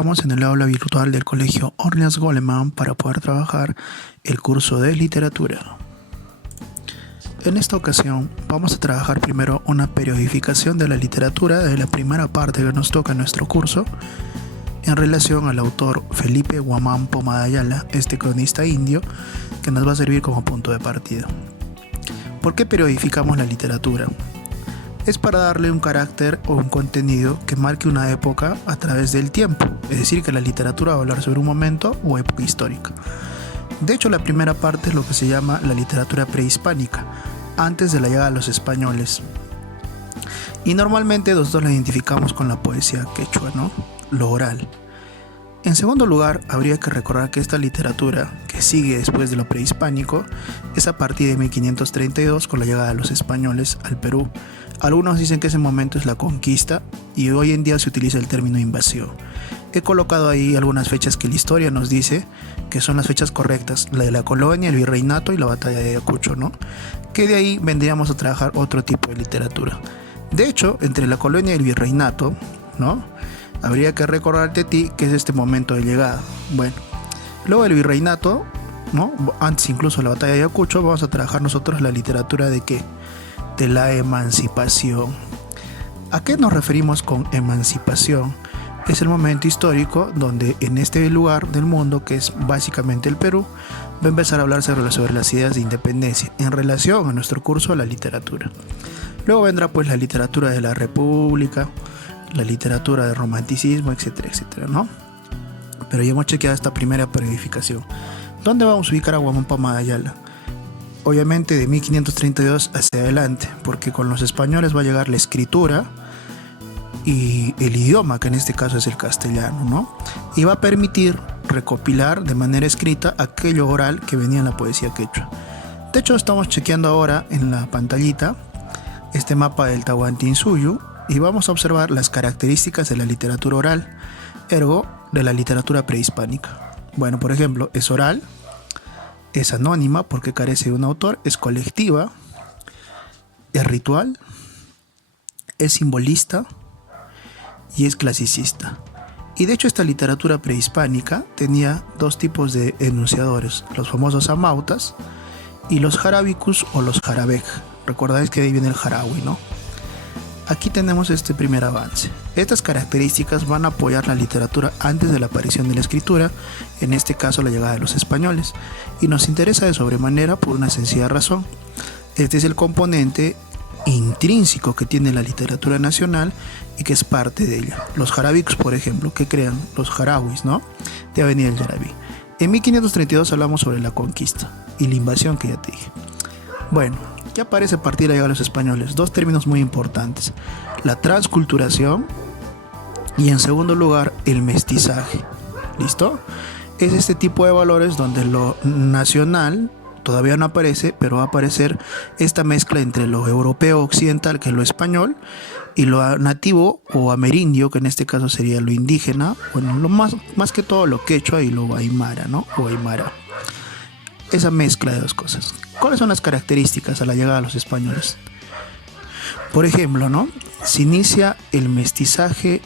Estamos en el aula virtual del Colegio Orleans Goleman para poder trabajar el curso de literatura. En esta ocasión vamos a trabajar primero una periodificación de la literatura de la primera parte que nos toca en nuestro curso en relación al autor Felipe Guamán Pomada Ayala, este cronista indio, que nos va a servir como punto de partida. ¿Por qué periodificamos la literatura? Es para darle un carácter o un contenido que marque una época a través del tiempo, es decir, que la literatura va a hablar sobre un momento o época histórica. De hecho, la primera parte es lo que se llama la literatura prehispánica, antes de la llegada de los españoles. Y normalmente nosotros la identificamos con la poesía quechua, ¿no? Lo oral. En segundo lugar, habría que recordar que esta literatura, que sigue después de lo prehispánico, es a partir de 1532 con la llegada de los españoles al Perú. Algunos dicen que ese momento es la conquista y hoy en día se utiliza el término invasión. He colocado ahí algunas fechas que la historia nos dice que son las fechas correctas, la de la colonia, el virreinato y la batalla de Ayacucho, ¿no? Que de ahí vendríamos a trabajar otro tipo de literatura. De hecho, entre la colonia y el virreinato, ¿no?, habría que recordarte a ti que es este momento de llegada. Bueno, luego del virreinato, ¿no?, antes incluso de la batalla de Ayacucho, vamos a trabajar nosotros la literatura de ¿qué? De la emancipación. ¿A qué nos referimos con emancipación? Es el momento histórico donde en este lugar del mundo, que es básicamente el Perú, va a empezar a hablar sobre las ideas de independencia en relación a nuestro curso de la literatura. Luego vendrá pues la literatura de la República, la literatura del romanticismo, etcétera, etcétera, ¿no? Pero ya hemos chequeado esta primera periodificación. ¿Dónde vamos a ubicar a Guamán Pomada Ayala? Obviamente de 1532 hacia adelante, porque con los españoles va a llegar la escritura y el idioma, que en este caso es el castellano, ¿no? Y va a permitir recopilar de manera escrita aquello oral que venía en la poesía quechua. De hecho, estamos chequeando ahora en la pantallita este mapa del Tahuantinsuyo y vamos a observar las características de la literatura oral, ergo de la literatura prehispánica. Bueno, por ejemplo, es oral, es anónima porque carece de un autor, es colectiva, es ritual, es simbolista y es clasicista. Y de hecho esta literatura prehispánica tenía dos tipos de enunciadores, los famosos amautas y los jarabicus o los jarabej. Recordáis que de ahí viene el jarawi, ¿no? Aquí tenemos este primer avance. Estas características van a apoyar la literatura antes de la aparición de la escritura, en este caso la llegada de los españoles, y nos interesa de sobremanera por una sencilla razón. Este es el componente intrínseco que tiene la literatura nacional y que es parte de ella. Los jarabicos, por ejemplo, que crean los jarawis, ¿no?, de Avenida del Yarabí. En 1532 hablamos sobre la conquista y la invasión que ya te dije. Bueno, ¿qué aparece a partir de la llegada de los españoles? Dos términos muy importantes: la transculturación y, en segundo lugar, el mestizaje. ¿Listo? Es este tipo de valores donde lo nacional todavía no aparece, pero va a aparecer esta mezcla entre lo europeo occidental, que es lo español, y lo nativo o amerindio, que en este caso sería lo indígena, bueno, lo más que todo lo quechua y lo aymara, ¿no?, o aymara. Esa mezcla de dos cosas. ¿Cuáles son las características a la llegada de los españoles? Por ejemplo, ¿no?, se inicia el mestizaje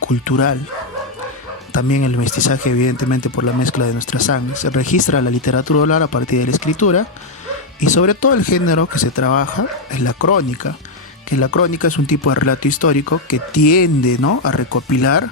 cultural, también el mestizaje evidentemente por la mezcla de nuestra sangre. Se registra la literatura oral a partir de la escritura y sobre todo el género que se trabaja es la crónica, que la crónica es un tipo de relato histórico que tiende, ¿no?, a recopilar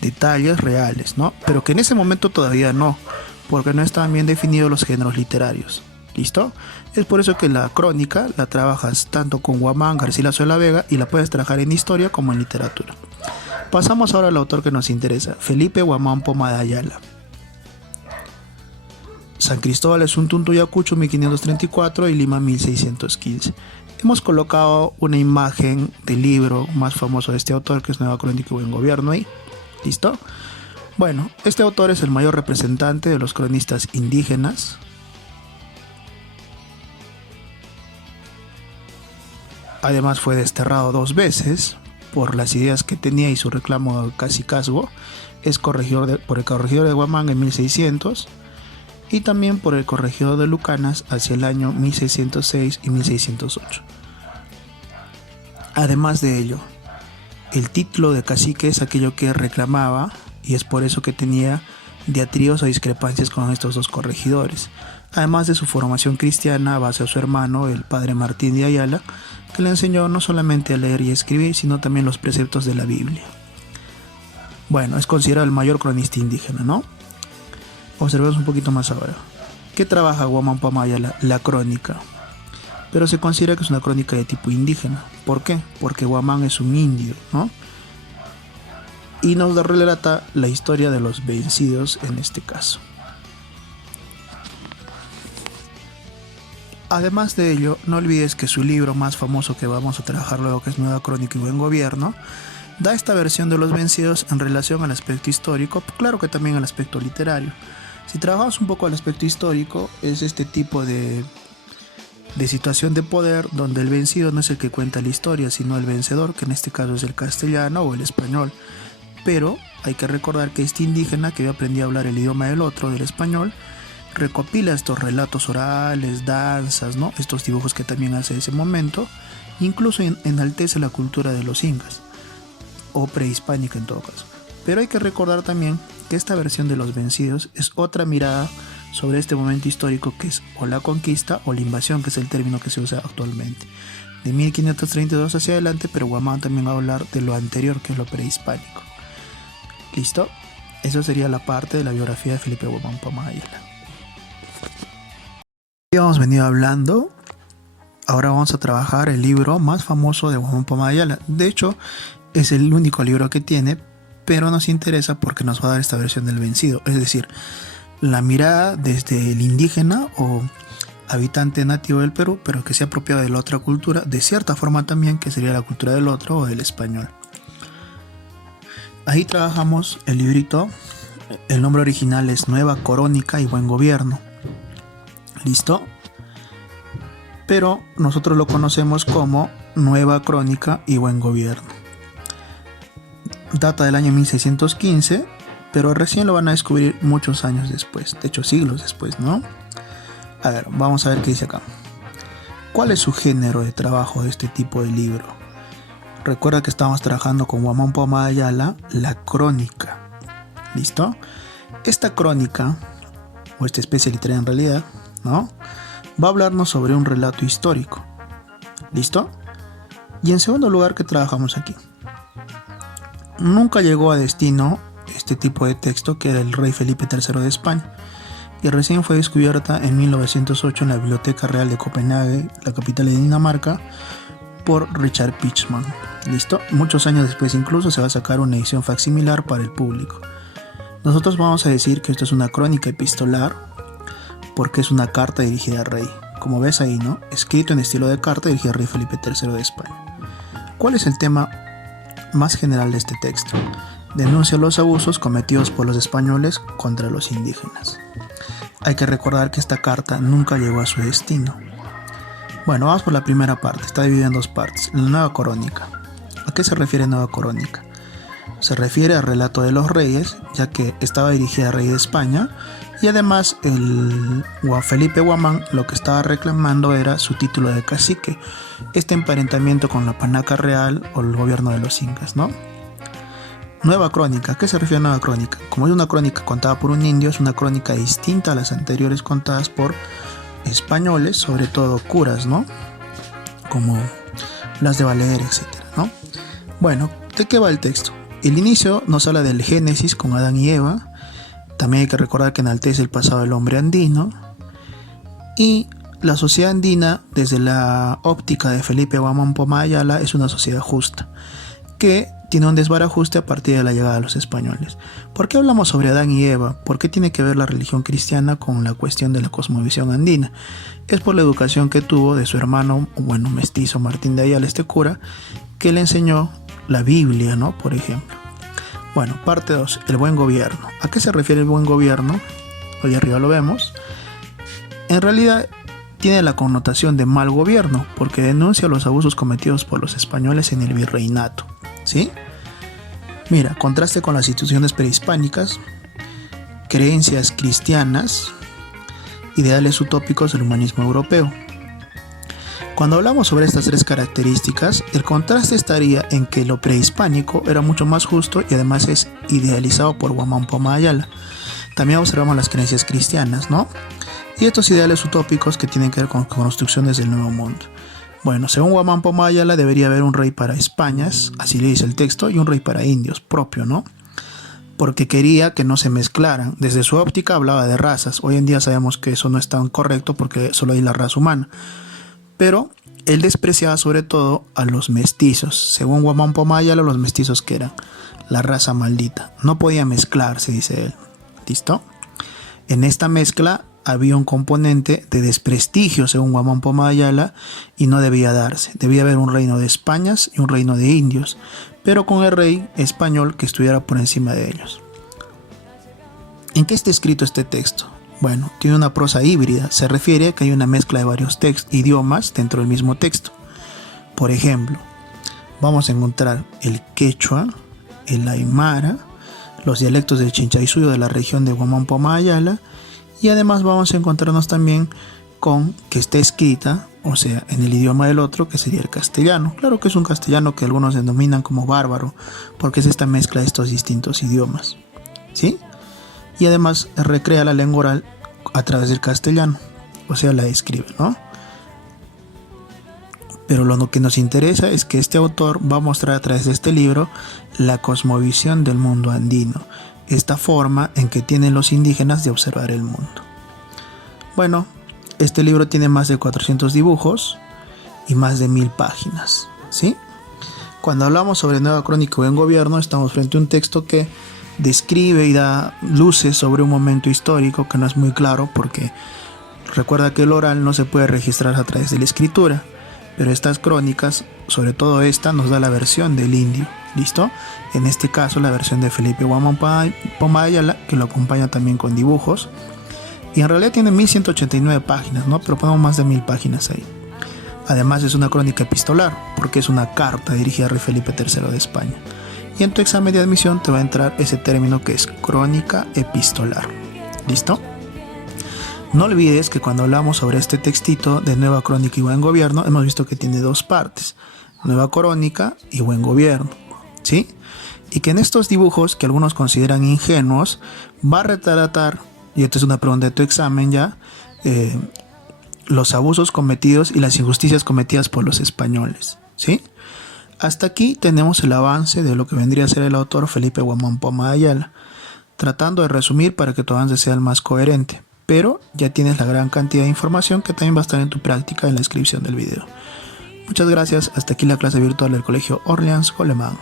detalles reales, ¿no?, pero que en ese momento todavía no, porque no estaban bien definidos los géneros literarios. ¿Listo? Es por eso que la crónica la trabajas tanto con Guamán, Garcilaso de la Vega, y la puedes trabajar en historia como en literatura. Pasamos ahora al autor que nos interesa, Felipe Guamán Pomada Ayala. San Cristóbal es un Ayacucho 1534 y Lima 1615. Hemos colocado una imagen del libro más famoso de este autor, que es Nueva Crónica y Buen Gobierno, ahí. ¿Listo? Bueno, este autor es el mayor representante de los cronistas indígenas. Además fue desterrado 2 veces por las ideas que tenía y su reclamo de cacicazgo. Es por el corregidor de Guamán en 1600 y también por el corregidor de Lucanas hacia el año 1606 y 1608. Además de ello, el título de cacique es aquello que reclamaba y es por eso que tenía diatribas o discrepancias con estos dos corregidores, además de su formación cristiana a base a su hermano, el padre Martín de Ayala, que le enseñó no solamente a leer y escribir, sino también los preceptos de la Biblia. Bueno, es considerado el mayor cronista indígena, ¿no? Observemos un poquito más ahora. ¿Qué trabaja Guamán Poma Ayala? La crónica. Pero se considera que es una crónica de tipo indígena. ¿Por qué? Porque Guamán es un indio, ¿no? Y nos relata la historia de los vencidos en este caso. Además de ello, no olvides que su libro más famoso que vamos a trabajar luego, que es Nueva Crónica y Buen Gobierno, da esta versión de los vencidos en relación al aspecto histórico, claro que también al aspecto literario. Si trabajamos un poco al aspecto histórico, es este tipo de situación de poder donde el vencido no es el que cuenta la historia, sino el vencedor, que en este caso es el castellano o el español. Pero hay que recordar que este indígena que había aprendido a hablar el idioma del otro, del español, recopila estos relatos orales, danzas, ¿no? Estos dibujos que también hace ese momento, incluso enaltece la cultura de los incas, o prehispánica en todo caso. Pero hay que recordar también que esta versión de los vencidos es otra mirada sobre este momento histórico que es o la conquista o la invasión, que es el término que se usa actualmente, de 1532 hacia adelante, pero Guamán también va a hablar de lo anterior, que es lo prehispánico. ¿Listo? Eso sería la parte de la biografía de Felipe Guamán Poma Ayala. Ya hemos venido hablando. Ahora vamos a trabajar el libro más famoso de Guamán Poma Ayala. De hecho, es el único libro que tiene, pero nos interesa porque nos va a dar esta versión del vencido, es decir, la mirada desde el indígena o habitante nativo del Perú, pero que se ha apropiado de la otra cultura, de cierta forma también, que sería la cultura del otro o del español. Ahí trabajamos el librito, el nombre original es Nueva Crónica y Buen Gobierno. ¿Listo? Pero nosotros lo conocemos como Nueva Crónica y Buen Gobierno. Data del año 1615, pero recién lo van a descubrir muchos años después, de hecho siglos después, ¿no? A ver, vamos a ver qué dice acá. ¿Cuál es su género de trabajo de este tipo de libro? Recuerda que estamos trabajando con Guamán Poma Ayala, la crónica. ¿Listo? Esta crónica, o esta especie literaria en realidad, ¿no? Va a hablarnos sobre un relato histórico. ¿Listo? Y en segundo lugar, ¿qué trabajamos aquí? Nunca llegó a destino este tipo de texto, que era el rey Felipe III de España, y recién fue descubierta en 1908 en la Biblioteca Real de Copenhague, la capital de Dinamarca, por Richard Pichman. ¿Listo? Muchos años después incluso se va a sacar una edición facsimilar para el público. Nosotros vamos a decir que esto es una crónica epistolar porque es una carta dirigida al rey. Como ves ahí, ¿no? Escrito en estilo de carta dirigida al rey Felipe III de España. ¿Cuál es el tema más general de este texto? Denuncia los abusos cometidos por los españoles contra los indígenas. Hay que recordar que esta carta nunca llegó a su destino. Bueno, vamos por la primera parte, está dividida en dos partes. La Nueva Crónica. ¿A qué se refiere Nueva Crónica? Se refiere al relato de los reyes, ya que estaba dirigida al rey de España, y además el Felipe Guamán lo que estaba reclamando era su título de cacique, este emparentamiento con la panaca real o el gobierno de los incas, ¿no? Nueva Crónica. ¿A qué se refiere a Nueva Crónica? Como es una crónica contada por un indio, es una crónica distinta a las anteriores contadas por españoles, sobre todo curas, ¿no? Como las de Valer, etcétera, ¿no? Bueno, ¿de qué va el texto? El inicio nos habla del Génesis con Adán y Eva. También hay que recordar que enaltece el pasado del hombre andino. Y la sociedad andina, desde la óptica de Felipe Guamán Poma Ayala, es una sociedad justa, que tiene un desbarajuste a partir de la llegada de los españoles. ¿Por qué hablamos sobre Adán y Eva? ¿Por qué tiene que ver la religión cristiana con la cuestión de la cosmovisión andina? Es por la educación que tuvo de su hermano, bueno, mestizo Martín de Ayala, este cura, que le enseñó la Biblia, ¿no? Por ejemplo. Bueno, parte 2, el buen gobierno. ¿A qué se refiere el buen gobierno? Hoy arriba lo vemos. En realidad tiene la connotación de mal gobierno, porque denuncia los abusos cometidos por los españoles en el virreinato. ¿Sí? Mira, contraste con las instituciones prehispánicas, creencias cristianas, ideales utópicos del humanismo europeo. Cuando hablamos sobre estas tres características, el contraste estaría en que lo prehispánico era mucho más justo y además es idealizado por Guamán Poma Ayala. También observamos las creencias cristianas, ¿no? Y estos ideales utópicos que tienen que ver con construcciones del nuevo mundo. Bueno, según Guamán Poma Ayala debería haber un rey para España, así le dice el texto, y un rey para indios, propio, ¿no? Porque quería que no se mezclaran. Desde su óptica hablaba de razas. Hoy en día sabemos que eso no es tan correcto porque solo hay la raza humana. Pero él despreciaba sobre todo a los mestizos. Según Guamán Poma Ayala, los mestizos que eran la raza maldita. No podía mezclarse, dice él. ¿Listo? En esta mezcla había un componente de desprestigio, según Guamán Poma Ayala, y no debía darse. Debía haber un reino de Españas y un reino de indios, pero con el rey español que estuviera por encima de ellos. ¿En qué está escrito este texto? Bueno, tiene una prosa híbrida. Se refiere a que hay una mezcla de varios idiomas dentro del mismo texto. Por ejemplo, vamos a encontrar el quechua, el aymara, los dialectos del Chinchaysuyo de la región de Guamán Poma Ayala, y además vamos a encontrarnos también con que está escrita, o sea, en el idioma del otro, que sería el castellano. Claro que es un castellano que algunos denominan como bárbaro, porque es esta mezcla de estos distintos idiomas, ¿sí? Y además recrea la lengua oral a través del castellano, o sea, la escribe, ¿no? Pero lo que nos interesa es que este autor va a mostrar a través de este libro la cosmovisión del mundo andino, esta forma en que tienen los indígenas de observar el mundo. Bueno, este libro tiene más de 400 dibujos y más de 1000 páginas, ¿sí? Cuando hablamos sobre Nueva Crónica y Buen Gobierno, estamos frente a un texto que describe y da luces sobre un momento histórico que no es muy claro, porque recuerda que el oral no se puede registrar a través de la escritura, pero estas crónicas, sobre todo esta, nos da la versión del indio, ¿listo? En este caso la versión de Felipe Guamán Poma Ayala, que lo acompaña también con dibujos, y en realidad tiene 1189 páginas, ¿no? Pero ponemos más de 1000 páginas ahí. Además es una crónica epistolar, porque es una carta dirigida al rey Felipe III de España. Y en tu examen de admisión te va a entrar ese término que es crónica epistolar. ¿Listo? No olvides que cuando hablamos sobre este textito de Nueva Crónica y Buen Gobierno, hemos visto que tiene dos partes: Nueva Crónica y Buen Gobierno, ¿sí? Y que en estos dibujos, que algunos consideran ingenuos, va a retratar, y esto es una pregunta de tu examen ya, los abusos cometidos y las injusticias cometidas por los españoles, ¿sí? Hasta aquí tenemos el avance de lo que vendría a ser el autor Felipe Guamán Poma Ayala, tratando de resumir para que tu avance sea el más coherente, pero ya tienes la gran cantidad de información que también va a estar en tu práctica en la descripción del video. Muchas gracias, hasta aquí la clase virtual del Colegio Orleans Goleman.